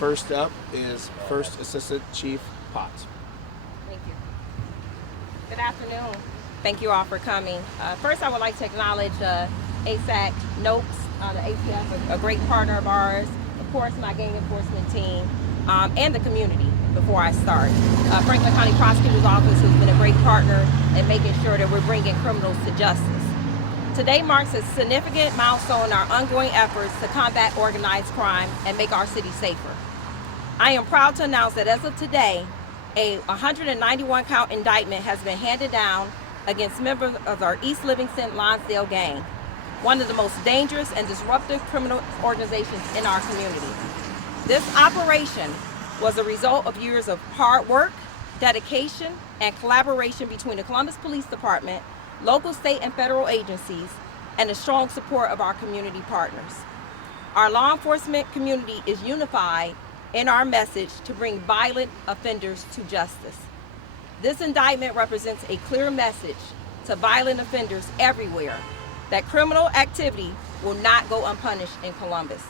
First up is First Assistant Chief Potts. Thank you. Good afternoon. Thank you all for coming. First, I would like to acknowledge ASAC Noakes, the ATF, a great partner of ours, of course, my gang enforcement team, and the community before I start. Franklin County Prosecutor's Office has been a great partner in making sure that we're bringing criminals to justice. Today marks a significant milestone in our ongoing efforts to combat organized crime and make our city safer. I am proud to announce that as of today, a 191-count indictment has been handed down against members of our East Livingston-Lonsdale gang, one of the most dangerous and disruptive criminal organizations in our community. This operation was a result of years of hard work, dedication, and collaboration between the Columbus Police Department, local, state, and federal agencies, and the strong support of our community partners. Our law enforcement community is unified in our message to bring violent offenders to justice. This indictment represents a clear message to violent offenders everywhere that criminal activity will not go unpunished in Columbus.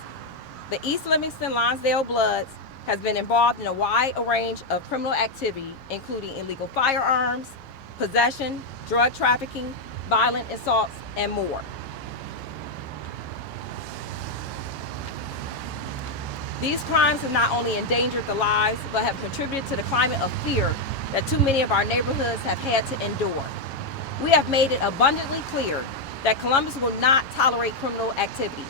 The East Livingston-Lonsdale Bloods has been involved in a wide range of criminal activity, including illegal firearms, possession, drug trafficking, violent assaults, and more. These crimes have not only endangered the lives, but have contributed to the climate of fear that too many of our neighborhoods have had to endure. We have made it abundantly clear that Columbus will not tolerate criminal activity.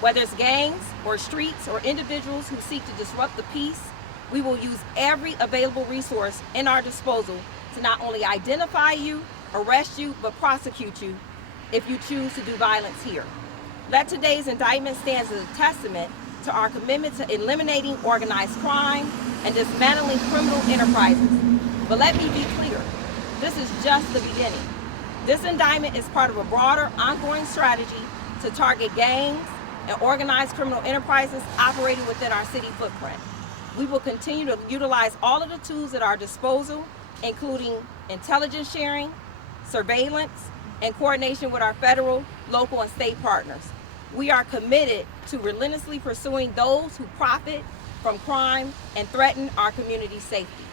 Whether it's gangs or streets or individuals who seek to disrupt the peace, we will use every available resource in our disposal to not only identify you, arrest you, but prosecute you if you choose to do violence here. Let today's indictment stand as a testament to our commitment to eliminating organized crime and dismantling criminal enterprises. But let me be clear, this is just the beginning. This indictment is part of a broader, ongoing strategy to target gangs and organized criminal enterprises operating within our city footprint. We will continue to utilize all of the tools at our disposal, including intelligence sharing, surveillance, and coordination with our federal, local, and state partners. We are committed to relentlessly pursuing those who profit from crime and threaten our community's safety.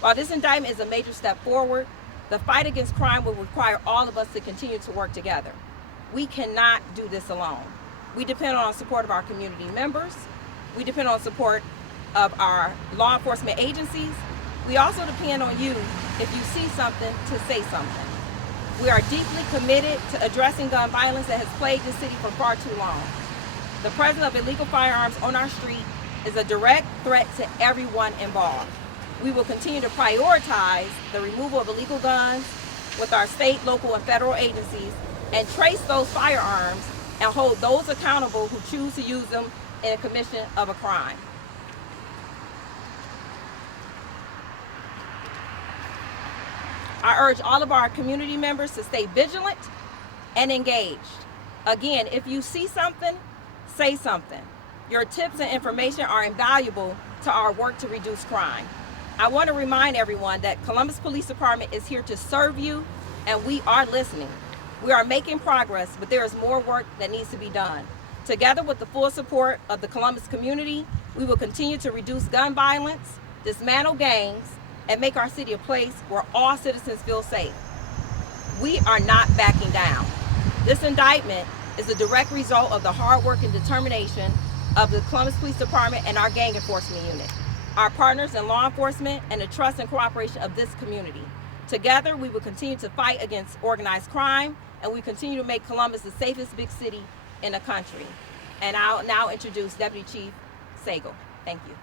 While this indictment is a major step forward, the fight against crime will require all of us to continue to work together. We cannot do this alone. We depend on the support of our community members. We depend on the support of our law enforcement agencies. We also depend on you, if you see something, to say something. We are deeply committed to addressing gun violence that has plagued the city for far too long. The presence of illegal firearms on our street is a direct threat to everyone involved. We will continue to prioritize the removal of illegal guns with our state, local, and federal agencies and trace those firearms and hold those accountable who choose to use them in the commission of a crime. I urge all of our community members to stay vigilant and engaged. Again, if you see something, say something. Your tips and information are invaluable to our work to reduce crime. I want to remind everyone that Columbus Police Department is here to serve you, and we are listening. We are making progress, but there is more work that needs to be done. Together with the full support of the Columbus community, we will continue to reduce gun violence, dismantle gangs, and make our city a place where all citizens feel safe. We are not backing down. This indictment is a direct result of the hard work and determination of the Columbus Police Department and our gang enforcement unit, our partners in law enforcement, and the trust and cooperation of this community. Together, we will continue to fight against organized crime, and we continue to make Columbus the safest big city in the country. And I'll now introduce Deputy Chief Sagal. Thank you.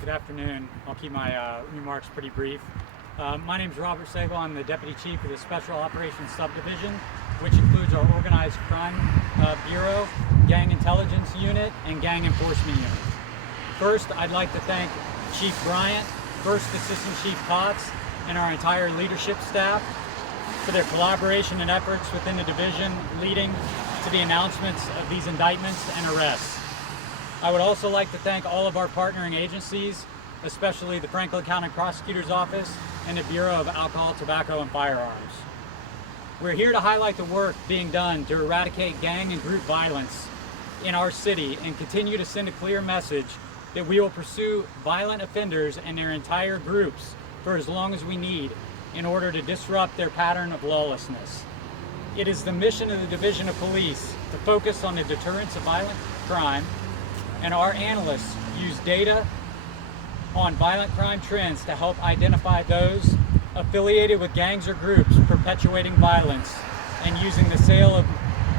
Good afternoon. I'll keep my remarks pretty brief. My name is Robert Sagal. I'm the Deputy Chief of the Special Operations Subdivision, which includes our Organized Crime Bureau, Gang Intelligence Unit, and Gang Enforcement Unit. First, I'd like to thank Chief Bryant, First Assistant Chief Potts, and our entire leadership staff for their collaboration and efforts within the division leading to the announcements of these indictments and arrests. I would also like to thank all of our partnering agencies, especially the Franklin County Prosecutor's Office and the Bureau of Alcohol, Tobacco, and Firearms. We're here to highlight the work being done to eradicate gang and group violence in our city and continue to send a clear message that we will pursue violent offenders and their entire groups for as long as we need in order to disrupt their pattern of lawlessness. It is the mission of the Division of Police to focus on the deterrence of violent crime, and our analysts use data on violent crime trends to help identify those affiliated with gangs or groups perpetuating violence and using the sale of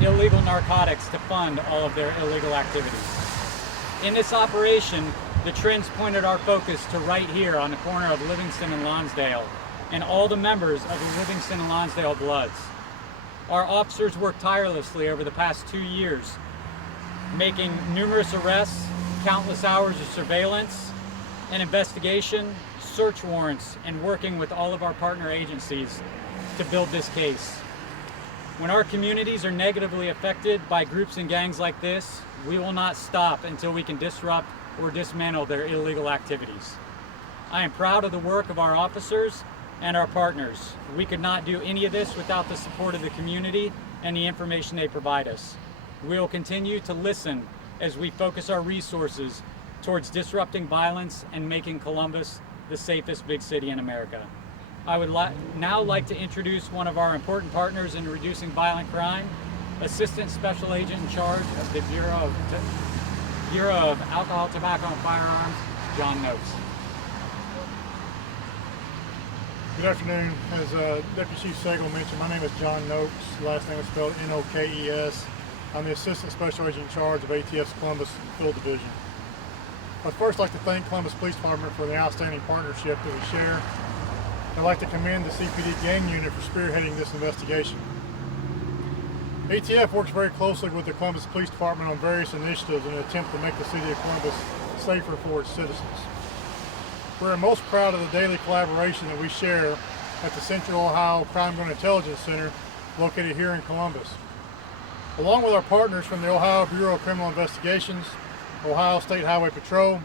illegal narcotics to fund all of their illegal activities. In this operation, the trends pointed our focus to right here on the corner of Livingston and Lonsdale and all the members of the Livingston and Lonsdale Bloods. Our officers worked tirelessly over the past 2 years, making numerous arrests, countless hours of surveillance and investigation, search warrants, and working with all of our partner agencies to build this case. When our communities are negatively affected by groups and gangs like this, we will not stop until we can disrupt or dismantle their illegal activities. I am proud of the work of our officers and our partners. We could not do any of this without the support of the community and the information they provide us. We will continue to listen as we focus our resources towards disrupting violence and making Columbus the safest big city in America. I would now like to introduce one of our important partners in reducing violent crime, Assistant Special Agent in charge of the Bureau of Alcohol, Tobacco, and Firearms, John Noakes. Good afternoon. As Deputy Chief Segal mentioned, my name is John Noakes. Last name is spelled N-O-K-E-S. I'm the Assistant Special Agent in charge of ATF's Columbus Field Division. I'd first like to thank Columbus Police Department for the outstanding partnership that we share. I'd like to commend the CPD gang unit for spearheading this investigation. ATF works very closely with the Columbus Police Department on various initiatives in an attempt to make the city of Columbus safer for its citizens. We're most proud of the daily collaboration that we share at the Central Ohio Crime Gun Intelligence Center located here in Columbus. Along with our partners from the Ohio Bureau of Criminal Investigations, Ohio State Highway Patrol,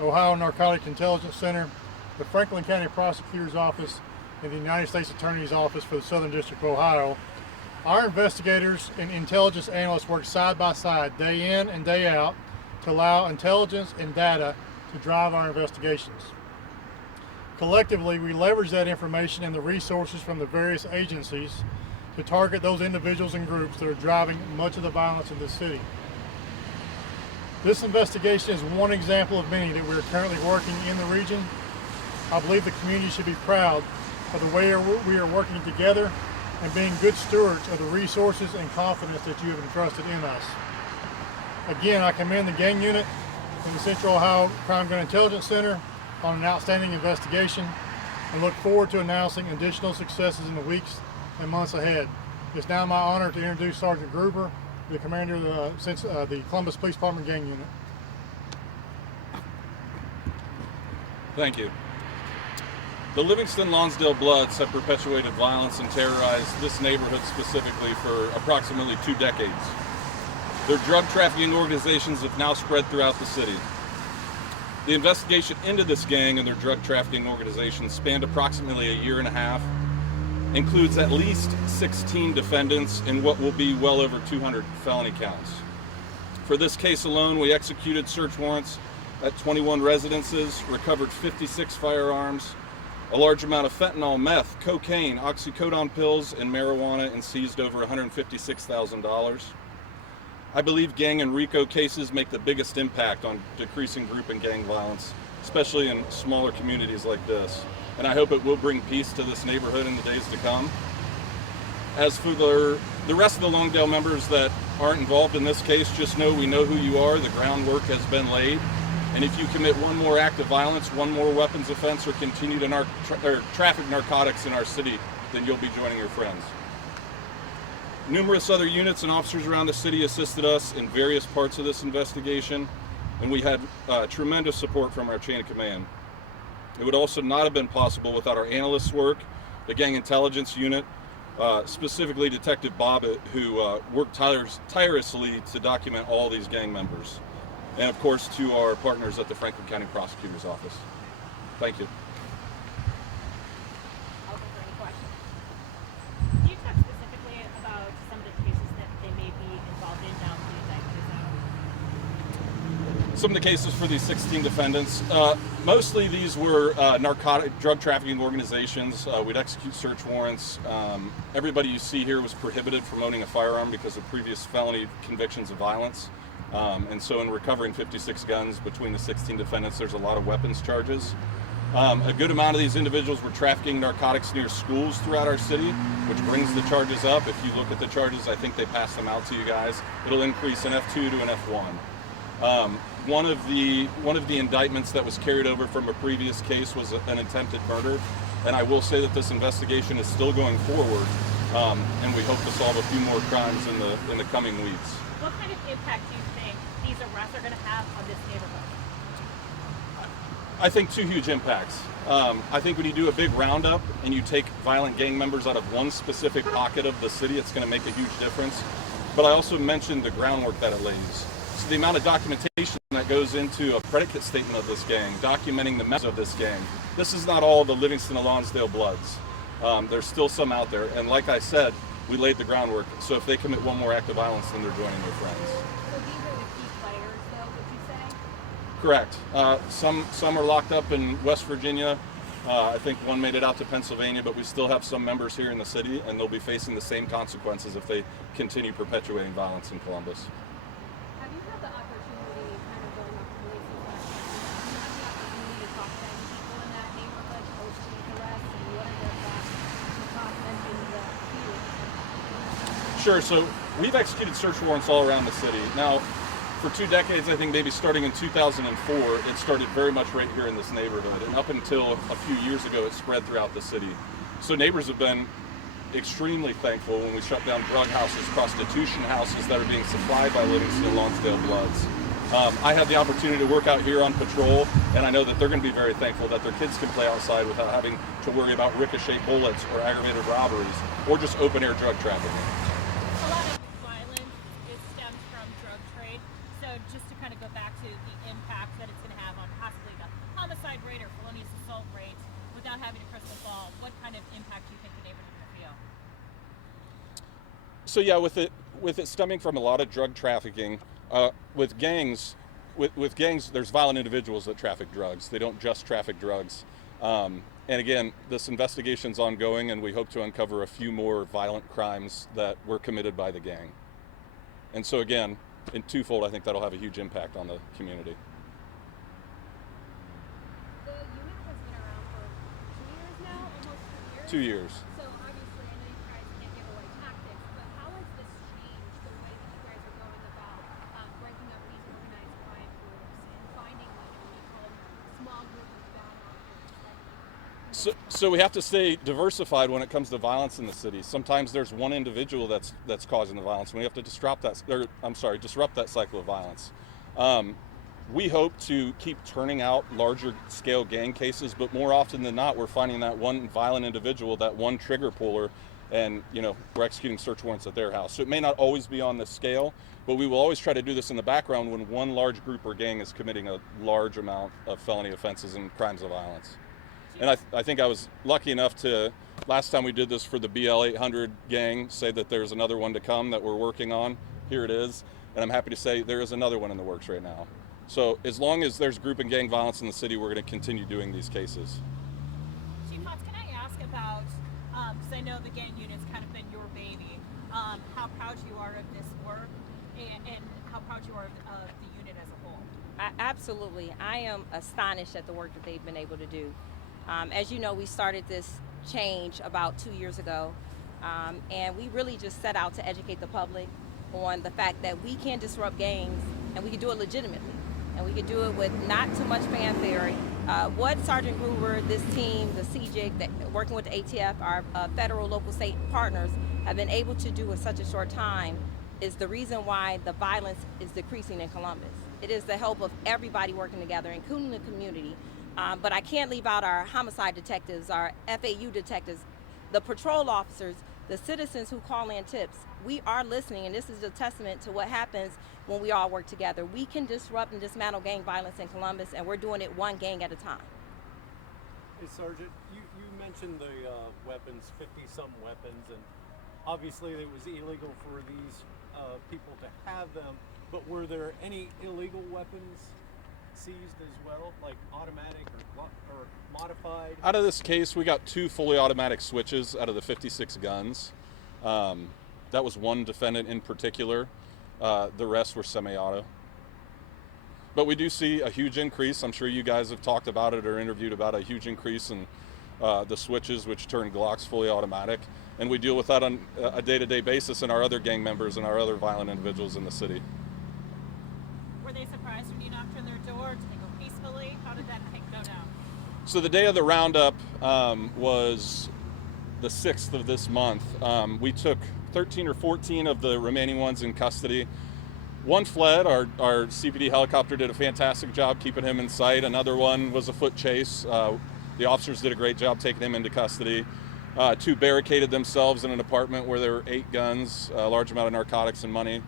Ohio Narcotic Intelligence Center, the Franklin County Prosecutor's Office, and the United States Attorney's Office for the Southern District of Ohio, our investigators and intelligence analysts work side by side, day in and day out, to allow intelligence and data to drive our investigations. Collectively, we leverage that information and the resources from the various agencies to target those individuals and groups that are driving much of the violence in this city. This investigation is one example of many that we're currently working in the region. I believe the community should be proud of the way we are working together and being good stewards of the resources and confidence that you have entrusted in us. Again, I commend the gang unit in the Central Ohio Crime Gun Intelligence Center on an outstanding investigation and look forward to announcing additional successes in the weeks and months ahead. It's now my honor to introduce Sergeant Gruber, the commander of the Columbus Police Department gang unit. Thank you. The Livingston-Lonsdale Bloods have perpetuated violence and terrorized this neighborhood specifically for approximately 2 decades. Their drug trafficking organizations have now spread throughout the city. The investigation into this gang and their drug trafficking organization spanned approximately a year and a half, includes at least 16 defendants and what will be well over 200 felony counts. For this case alone, we executed search warrants at 21 residences, recovered 56 firearms, a large amount of fentanyl, meth, cocaine, oxycodone pills, and marijuana, and seized over $156,000. I believe gang and RICO cases make the biggest impact on decreasing group and gang violence, especially in smaller communities like this. And I hope it will bring peace to this neighborhood in the days to come. As for the rest of the Longdale members that aren't involved in this case, just know we know who you are, the groundwork has been laid. And if you commit one more act of violence, one more weapons offense, or continue to traffic narcotics in our city, then you'll be joining your friends. Numerous other units and officers around the city assisted us in various parts of this investigation, and we had tremendous support from our chain of command. It would also not have been possible without our analysts' work, the gang intelligence unit, specifically Detective Bobbitt, who worked tirelessly to document all these gang members. And of course, to our partners at the Franklin County Prosecutor's Office. Thank you. Open for any questions. Can you talk specifically about some of the cases that they may be involved in now that the indictment is out? some of the cases for these 16 defendants. Mostly these were narcotic drug trafficking organizations. We'd execute search warrants. Everybody you see here was prohibited from owning a firearm because of previous felony convictions of violence. And so in recovering 56 guns between the 16 defendants, there's a lot of weapons charges. A good amount of these individuals were trafficking narcotics near schools throughout our city, which brings the charges up. If you look at the charges, I think they passed them out to you guys. It'll increase an F2 to an F1. One of the indictments that was carried over from a previous case was an attempted murder, and I will say that this investigation is still going forward, and we hope to solve a few more crimes in the coming weeks. What kind of impact do you think these arrests are going to have on this neighborhood? I think 2 huge impacts. I think when you do a big roundup and you take violent gang members out of one specific pocket of the city, it's going to make a huge difference. But I also mentioned the groundwork that it lays. So the amount of documentation that goes into a predicate statement of this gang, documenting the members of this gang. This is not all the Livingston and Lonsdale Bloods. There's still some out there. And like I said, we laid the groundwork. So if they commit one more act of violence, then they're joining their friends. So these are the key players, though, would you say? Correct. Some are locked up in West Virginia. I think one made it out to Pennsylvania, but we still have some members here in the city, and they'll be facing the same consequences if they continue perpetuating violence in Columbus. Have you had the opportunity, kind of going off the police have you had the opportunity to talk to any people in that neighborhood post these arrests, and what are their thoughts? You talked mentioned the fear. Sure. So we've executed search warrants all around the city. Now, for 2 decades, I think maybe starting in 2004, it started very much right here in this neighborhood. And up until a few years ago, it spread throughout the city. So neighbors have been extremely thankful when we shut down drug houses, prostitution houses that are being supplied by Livingston and Lonsdale Bloods. I had the opportunity to work out here on patrol, and I know that they're going to be very thankful that their kids can play outside without having to worry about ricochet bullets or aggravated robberies or just open-air drug trafficking. A lot of violence stems from drug trade. So just to kind of go back to the impact that it's going to have on possibly the homicide rate or felonious assault rate, without having a crystal ball, what kind of impact do you think the neighborhood will feel? So yeah, with it stemming from a lot of drug trafficking, with gangs, there's violent individuals that traffic drugs. They don't just traffic drugs. And again, this investigation's ongoing, and we hope to uncover a few more violent crimes that were committed by the gang. And so again, in twofold, I think that'll have a huge impact on the community. The unit has been around for 2 years now, almost 2 years. 2 years. So obviously, I know you guys can't give away tactics, but how has this changed the way that you guys are going about breaking up these organized crime groups and finding what we call small groups of bad actors? So we have to stay diversified when it comes to violence in the city. Sometimes there's one individual that's causing the violence, and we have to disrupt that cycle of violence. We hope to keep turning out larger scale gang cases, but more often than not, we're finding that one violent individual, that one trigger puller, and we're executing search warrants at their house. So it may not always be on this scale, but we will always try to do this in the background when one large group or gang is committing a large amount of felony offenses and crimes of violence. And I think I was lucky enough to, last time we did this for the BL 800 gang, say that there's another one to come that we're working on. Here it is. And I'm happy to say there is another one in the works right now. So as long as there's group and gang violence in the city, we're going to continue doing these cases. Chief Potts, can I ask about, because I know the gang unit's kind of been your baby, how proud you are of this work and how proud you are of the unit as a whole? Absolutely. I am astonished at the work that they've been able to do. As you know, we started this change about 2 years ago, and we really just set out to educate the public on the fact that we can disrupt gangs, and we can do it legitimately, and we can do it with not too much fanfare. What Sergeant Gruber, this team, the CJIC, working with the ATF, our federal, local, state partners, have been able to do in such a short time is the reason why the violence is decreasing in Columbus. It is the help of everybody working together, including the community. But I can't leave out our homicide detectives, our FAU detectives, the patrol officers, the citizens who call in tips. We are listening, and this is a testament to what happens when we all work together. We can disrupt and dismantle gang violence in Columbus, and we're doing it one gang at a time. Hey, Sergeant, you mentioned the weapons, 50-some weapons, and obviously it was illegal for these people to have them. But were there any illegal weapons seized as well, like automatic or modified? Out of this case, we got 2 fully automatic switches out of the 56 guns. That was one defendant in particular. The rest were semi-auto. But we do see a huge increase. I'm sure you guys have talked about it or interviewed about a huge increase in the switches, which turn Glocks fully automatic. And we deal with that on a day-to-day basis in our other gang members and our other violent individuals in the city. Were they surprised when you knocked on their door? Did they go peacefully? How did that go down? So the day of the roundup was the 6th of this month. We took 13 or 14 of the remaining ones in custody. One fled. Our CPD helicopter did a fantastic job keeping him in sight. Another one was a foot chase. The officers did a great job taking him into custody. 2 barricaded themselves in an apartment where there were 8 guns, a large amount of narcotics and money.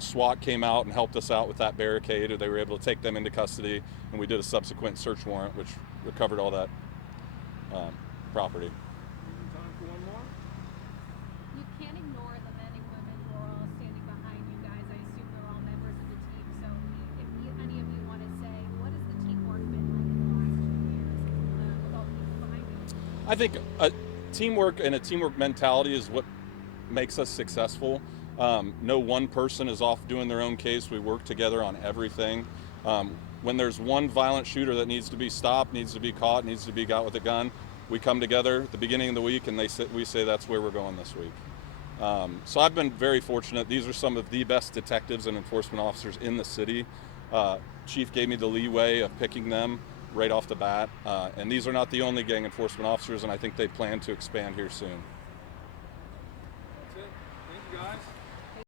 SWAT came out and helped us out with that barricade. They were able to take them into custody, and we did a subsequent search warrant, which recovered all that property. Time for one more? You can't ignore the men and women who are all standing behind you guys. I assume they're all members of the team. So if any of you want to say, what has the teamwork been like in the last 2 years with all the people behind you? I think teamwork and a teamwork mentality is what makes us successful. No one person is off doing their own case. We work together on everything. When there's one violent shooter that needs to be stopped, needs to be caught, needs to be got with a gun, we come together at the beginning of the week and we say that's where we're going this week. So I've been very fortunate. These are some of the best detectives and enforcement officers in the city. Chief gave me the leeway of picking them right off the bat. And these are not the only gang enforcement officers, and I think they plan to expand here soon.